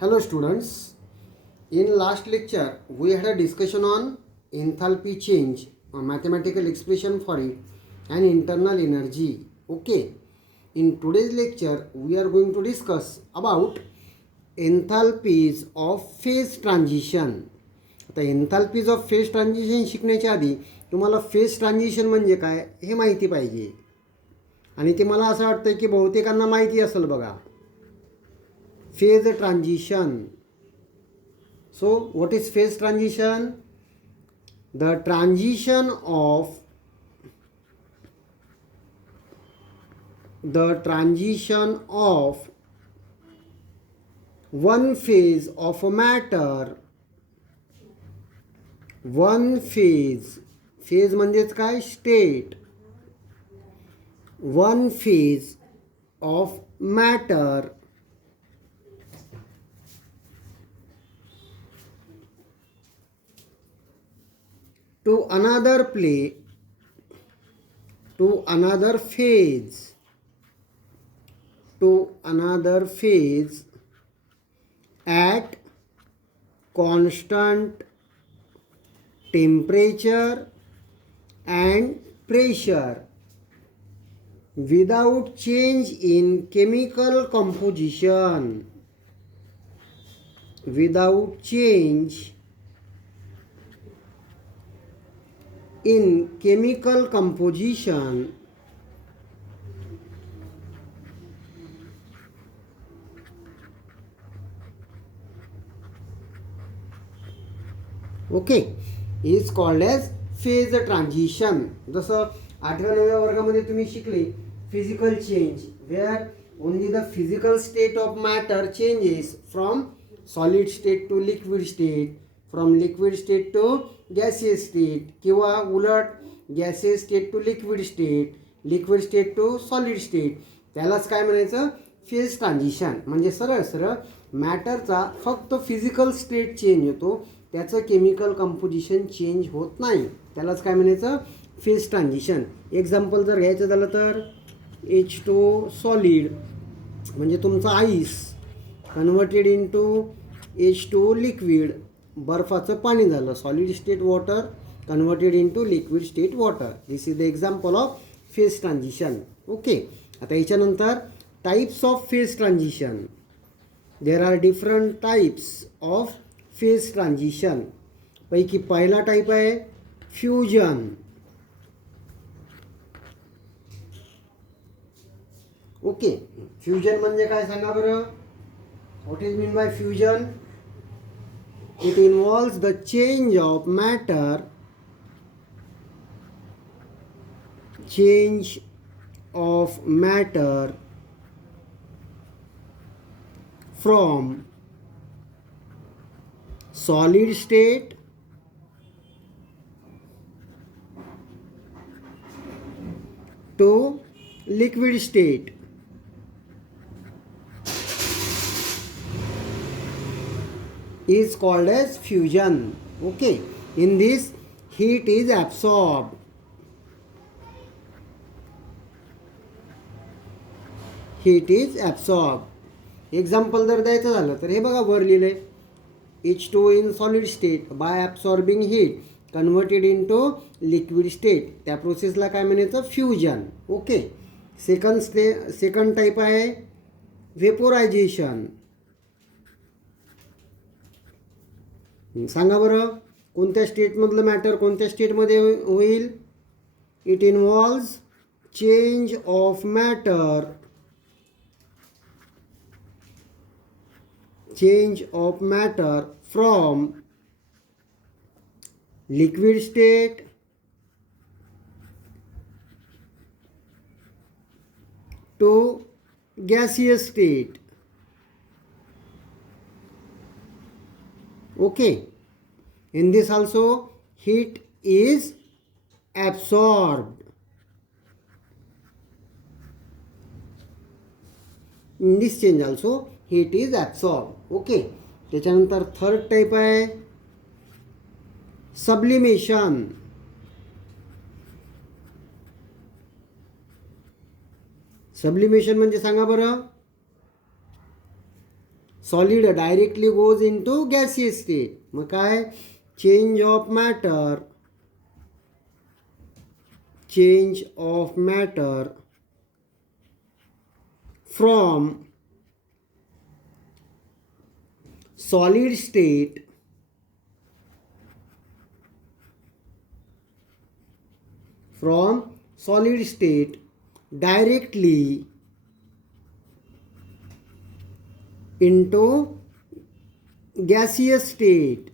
Hello students, in last lecture we had a discussion on enthalpy change, a mathematical expression for it and internal energy. Okay, in today's lecture we are going to discuss about enthalpies of phase transition. आता एन्थाल्पीज of phase transition शिकण्याच्या आधी तुम्हाला phase transition म्हणजे काय हे माहिती पाहिजे आणि ते मला असं वाटतं की बहुतेकांना माहिती असेल बघा. Phase transition. So what is phase transition? The transition of one phase of a matter, one phase म्हणजेच काय state, one phase of matter to another phase at constant temperature and pressure without change in chemical composition. Without change in chemical composition is called as phase transition. जसं 8व्या वर्गामध्ये तुम्ही शिकले physical change where only the physical state of matter changes from solid state to liquid state, from liquid state to gaseous state, किंवा उलट gaseous state to liquid state, liquid state to solid state, त्यालाच काय म्हणायचं phase transition. म्हणजे सरळ सरळ मॅटरचा फक्त फिजिकल स्टेट चेंज होतो, त्याचं केमिकल कंपोजिशन चेंज होत नाही, त्यालाच काय म्हणायचं फेज ट्रान्झिशन. एक्झाम्पल जर घ्यायचं झालं तर H2 सॉलिड म्हणजे तुमचं ice converted into H2 liquid, बर्फाचं पाणी झालं, solid state water converted into liquid state water. This is the example of phase transition. Okay, आता याच्यानंतर types of phase transition. There are different types of phase transition. पैकी पहिला टाईप आहे fusion. Okay, fusion म्हणजे काय सांगा बरं. What is mean bye fusion? It involves the change of matter from solid state to liquid state. Is called as fusion. Okay, in this heat is absorbed. Example जर द्यायचं झालं तर हे बघा वर लिहिलंय H2 in solid state by absorbing heat converted into liquid state, त्या प्रोसेसला काय म्हणायचं फ्युजन. ओके, सेकंड टाईप आहे व्हेपोरायझेशन. सांगा बरं कोणत्या स्टेटमधलं मॅटर कोणत्या स्टेटमध्ये होईल? It involves change of matter from liquid state to gaseous state. Okay, in this also heat is absorbed. In this change also heat is absorbed. Okay, त्याच्यानंतर थर्ड टाईप आहे सबलिमेशन. सबलिमेशन म्हणजे सांगा बरं. Solid directly goes into gaseous state. मग काय, change of matter from solid state directly into gaseous state.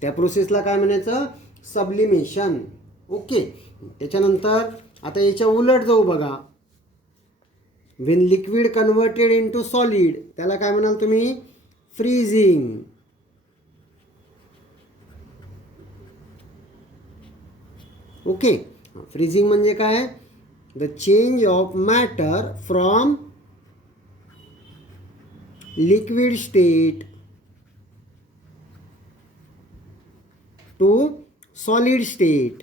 त्या प्रोसेसला काय म्हणायचं, सब्लिमेशन. ओके. त्याच्यानंतर आता याच्या उलट जाऊ बघा. When liquid converted into solid, त्याला काय म्हणाल तुम्ही, फ्रीजिंग. ओके. फ्रीजिंग म्हणजे काय, the change of matter from liquid state to solid state.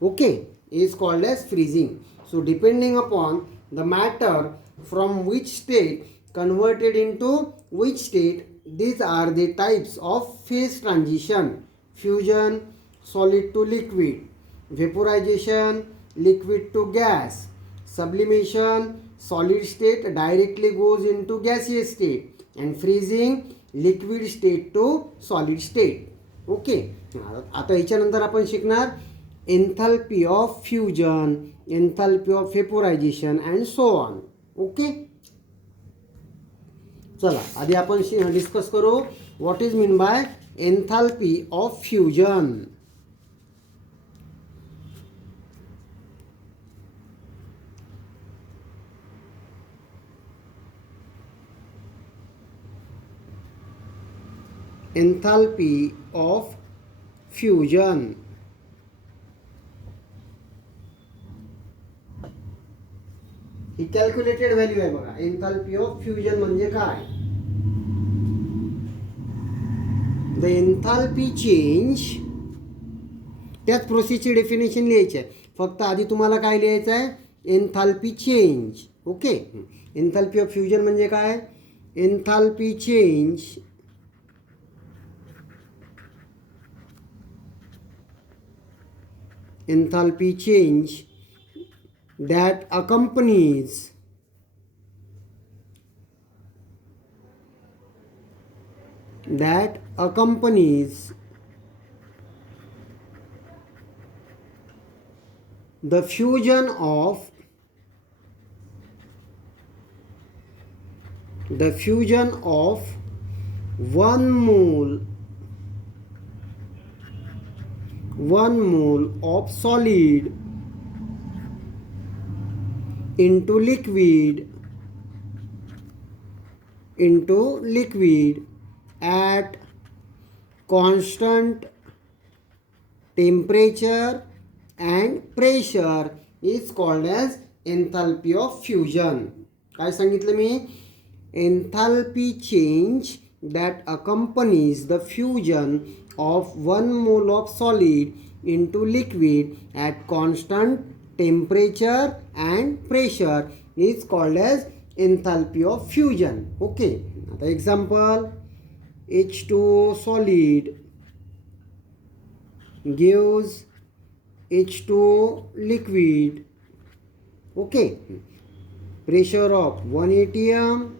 Okay, is called as freezing. So depending upon the matter from which state converted into which state, these are the types of phase transition: fusion, solid to liquid; vaporization, liquid to gas; sublimation, solid state directly goes into gaseous state; and freezing, liquid state to solid state. Okay. आता याच्यानंतर आपण शिकणार enthalpy of fusion, enthalpy of vaporisation and so on. Okay. चला आधी आपण discuss करू what is mean by enthalpy of fusion. Enthalpy of fusion, ही calculated value आहे बघा. एन्थाल्पी ऑफ फ्युजन म्हणजे काय, द एन्थाल्पी चेंज. त्याच प्रोसेसची डेफिनेशन लिहायची आहे, फक्त आधी तुम्हाला काय लिहायचं आहे, enthalpy change. Okay. Enthalpy of fusion म्हणजे काय, enthalpy change that accompanies the fusion of one mole of solid into liquid at constant temperature and pressure is called as enthalpy of fusion. काय सांगितलं मी, enthalpy change that accompanies the fusion of one mole of solid into liquid at constant temperature and pressure is called as enthalpy of fusion. Okay. आता example, H2O solid gives H2O liquid. Okay. Pressure of 1 atm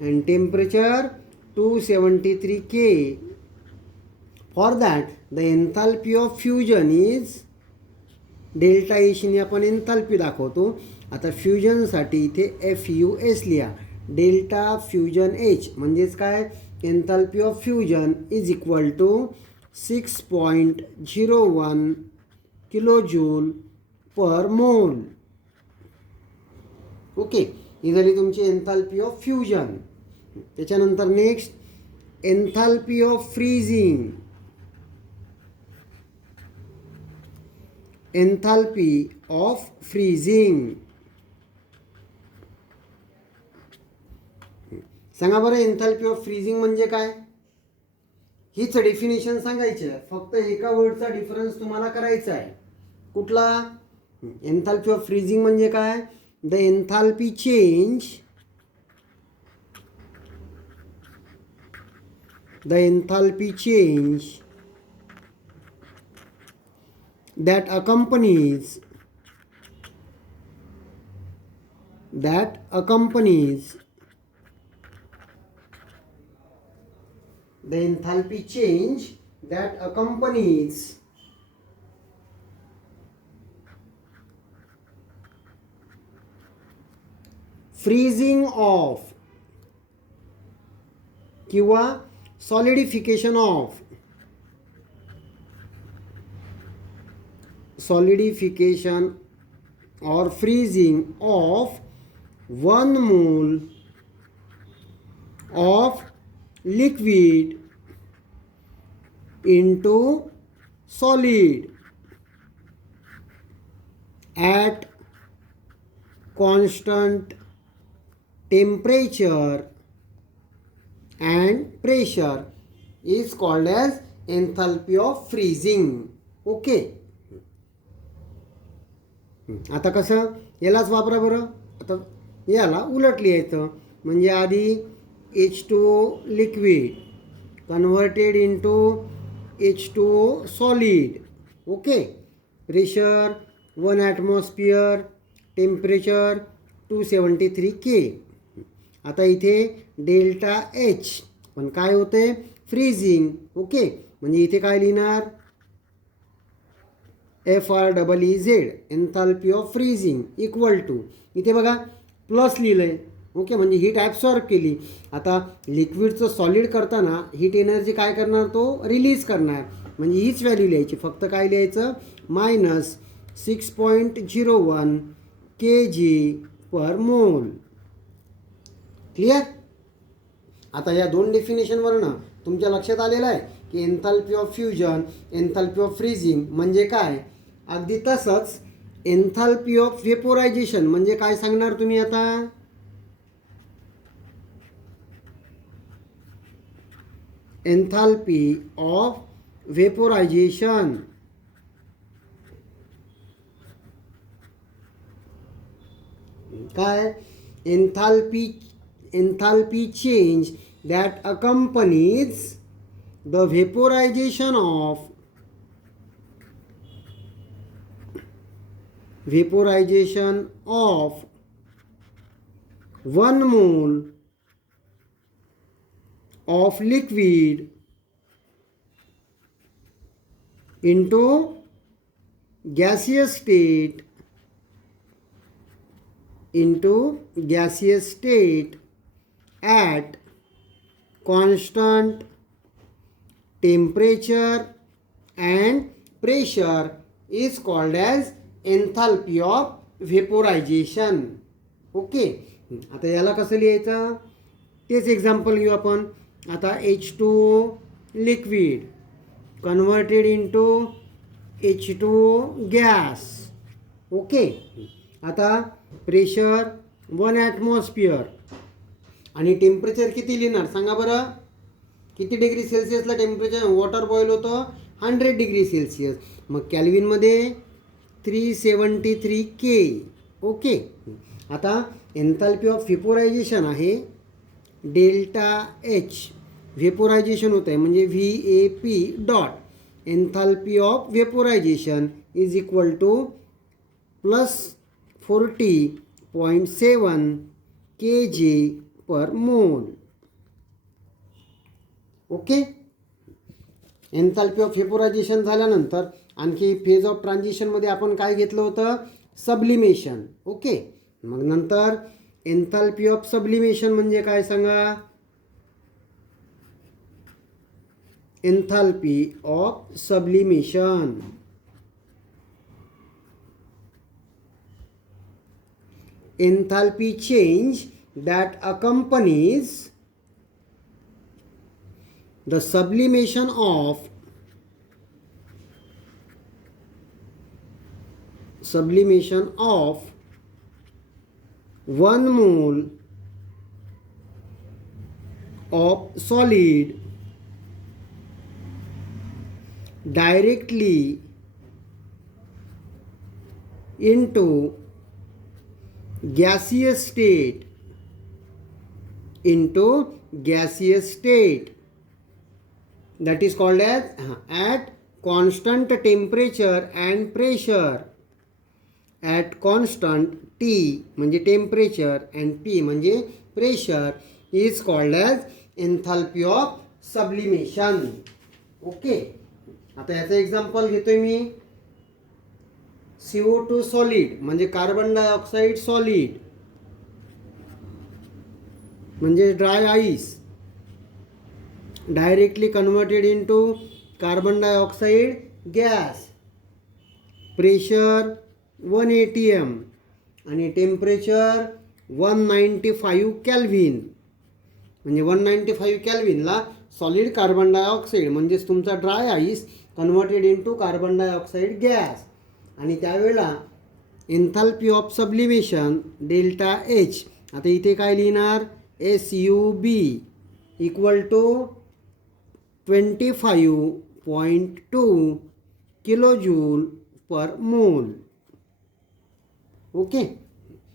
and temperature 273 K. For that the enthalpy of fusion is delta एशीने आपण enthalpy दाखवतो. आता फ्युजनसाठी इथे FUS लिहा, delta fusion H म्हणजेच काय, enthalpy of fusion is equal to 6.01 kilojoule per mole. Okay. ही झाली तुमची एन्थाल्पी ऑफ फ्युजन. त्याच्यानंतर next enthalpy of freezing. Enthalpy of freezing सांगा बरं, एन्थाल्पी ऑफ फ्रीजिंग म्हणजे काय, हीच डेफिनेशन सांगायची आहे. फक्त एका वर्डचा डिफरन्स तुम्हाला करायचा आहे. कुठला, एन्थाल्पी ऑफ फ्रीजिंग म्हणजे काय? The enthalpy change that accompanies the enthalpy change that accompanies freezing of किंवा solidification or freezing of 1 mole of liquid into solid at constant temperature and pressure is called as enthalpy of freezing. Okay. आता कसं यालाच वापरा बरं. आता याला उलट लिहायचं म्हणजे आधी H2O liquid converted into H2O solid. Okay. Pressure 1 atmosphere, temperature 273 K. आता इथे डेल्टा H पण काय होते? फ्रीजिंग. ओके. म्हणजे इथे काय लिहिणार? FREEZ enthalpy of freezing equal to इथे बघा प्लस लिहिलं आहे. ओके. म्हणजे हीट ॲब्सॉर्ब केली. आता लिक्विडचं सॉलिड करताना हीट एनर्जी काय करणार? तो रिलीज करणार. म्हणजे हीच व्हॅल्यू लिहायची. फक्त काय लिहायचं? -6.01 kg/mol. क्लिअर? आता या दोन डेफिनेशनवरनं तुमच्या लक्षात आलेलं आहे की enthalpy of fusion, enthalpy of freezing म्हणजे काय. अगदी तसंच एन्थाल्पी ऑफ व्हेपोरायझेशन म्हणजे काय सांगणार तुम्ही आता? एन्थाल्पी ऑफ व्हेपोरायझेशन काय? Enthalpy change that accompanies the vaporization of 1 mole of liquid into gaseous state at constant temperature and pressure is called as enthalpy of vaporization. Okay. आता याला कसं लिहायचं? तेच एक्झाम्पल घेऊ आपण. आता H2O liquid converted into H2O gas. Okay. आता pressure 1 atmosphere आणि टेम्परेचर किती लिहिणार सांगा बरं? किती डिग्री सेल्सिअसला टेम्परेचर वॉटर बॉईल होतं? 100 डिग्री सेल्सिअस. मग कॅल्विनमध्ये 373 K. ओके. आता एन्थाल्पी ऑफ व्हेपोरायझेशन आहे डेल्टा H. व्हेपोरायझेशन होत आहे म्हणजे VAP dot. Enthalpy of vaporisation is equal to +40.7 kg/mol. Okay. Enthalpy of vaporisation झाल्यानंतर आणखी फेज ऑफ ट्रान्झिशनमध्ये आपण काय घेतलं होतं? सबलिमेशन. ओके. मग नंतर एन्थाल्पी ऑफ सबलिमेशन म्हणजे काय सांगा? Enthalpy of sublimation enthalpy change that accompanies the sublimation of 1 mole of solid directly into gaseous state, that is called as at constant temperature and pressure. At constant T म्हणजे temperature and P म्हणजे pressure is called as enthalpy of sublimation. Okay, आता याचं एक्झाम्पल घेतोय मी. CO2 solid म्हणजे carbon dioxide solid म्हणजे dry ice directly converted into carbon dioxide gas. Pressure 1 atm आणि टेम्परेचर 195 केल्विन म्हणजे 195 केल्विनला सॉलिड कार्बन डायऑक्साईड म्हणजेच तुमचा dry ice converted into carbon dioxide gas. आणि त्यावेळेला enthalpy of sublimation delta H. आता इथे काय लिहिणार, SUB equal to 25.2 kilojoule per mole. Okay,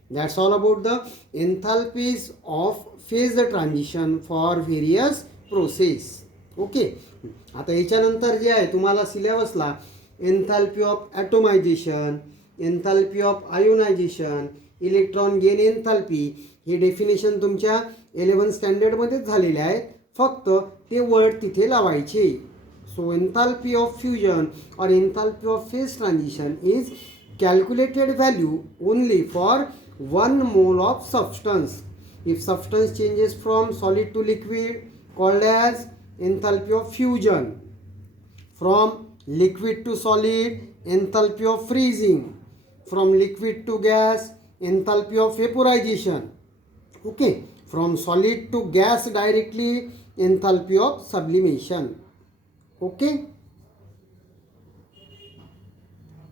that's all about the enthalpies of phase transition for various process. Okay, आता याच्यानंतर जे आहे तुम्हाला सिलेबसला enthalpy of atomisation, enthalpy of ionisation, electron gain enthalpy हे डेफिनेशन तुमच्या 11th स्टँडर्डमध्येच झालेले आहेत. फक्त ते वर्ड तिथे लावायचे. सो एन्थाल्पी ऑफ फ्युजन और enthalpy of phase transition is calculated value only for 1 mole of substance. If substance changes from solid to liquid, called as enthalpy of fusion. From liquid to solid, enthalpy of freezing. From liquid to gas, enthalpy of vaporization. Okay, from solid to gas directly, enthalpy of sublimation. Okay.